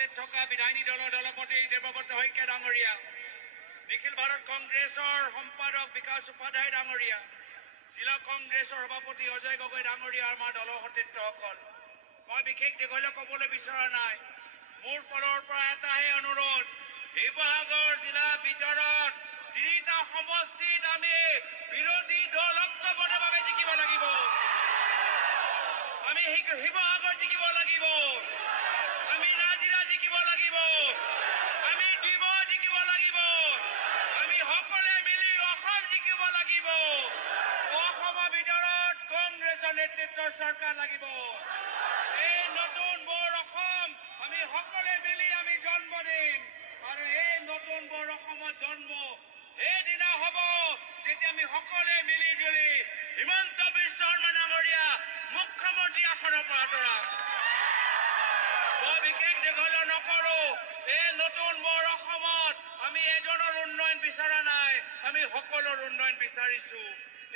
উপস্থিত থকা বিধায়িনী দলৰ দলপতি দেৱব্ৰত শইকীয়া ডাঙৰীয়া, নিখিল ভাৰত কংগ্ৰেছৰ সম্পাদক বিকাশ উপাধ্যায় ডাঙৰীয়া, জিলা কংগ্ৰেছৰ সভাপতি অজয় গগৈ ডাঙৰীয়া, আমাৰ দলৰ সতীৰ্থসকল, মই বিশেষ দীঘলীয়া ক'বলৈ বিচৰা নাই। মোৰ ফালৰ পৰা এটাহে অনুৰোধ, শিৱসাগৰ জিলাৰ ভিতৰত 3টা সমষ্টিত আমি বিৰোধী দল ঐক্যবদ্ধভাৱে জিকিব লাগিব। আমি শিৱসাগৰ জিকিব লাগিব, আমি নাজিৰা জিকিব লাগিব, আমি ডিমৌ জিকিব লাগিব, আমি সকলোৱে মিলি অসম জিকিব লাগিব। অসমৰ ভিতৰত কংগ্ৰেছৰ নেতৃত্বৰ চৰকাৰ লাগিব। এই নতুন বৰ অসম আমি সকলোৱে মিলি আমি জন্ম দিম, আৰু এই নতুন বৰ অসমত জন্ম সেইদিনা হ'ব যেতিয়া আমি সকলোৱে মিলি জুলি হিমন্ত বিশ্ব শৰ্মা ডাঙৰীয়া মুখ্যমন্ত্ৰী আসনৰ পৰা আঁতৰাম। মই বিশেষ দীঘলীয়া নকৰো। এই নতুন বৰ অসমত আমি এজনৰ উন্নয়ন বিচৰা নাই, আমি সকলোৰ উন্নয়ন বিচাৰিছো।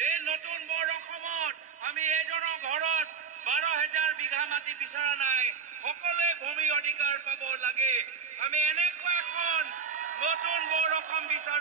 এই নতুন বৰ অসমত আমি এজনৰ ঘৰত 12,000 বিঘা মাটি বিচৰা নাই, সকলোৱে ভূমি অধিকাৰ পাব লাগে। আমি এনেকুৱা এখন নতুন বৰ অসম বিচাৰো।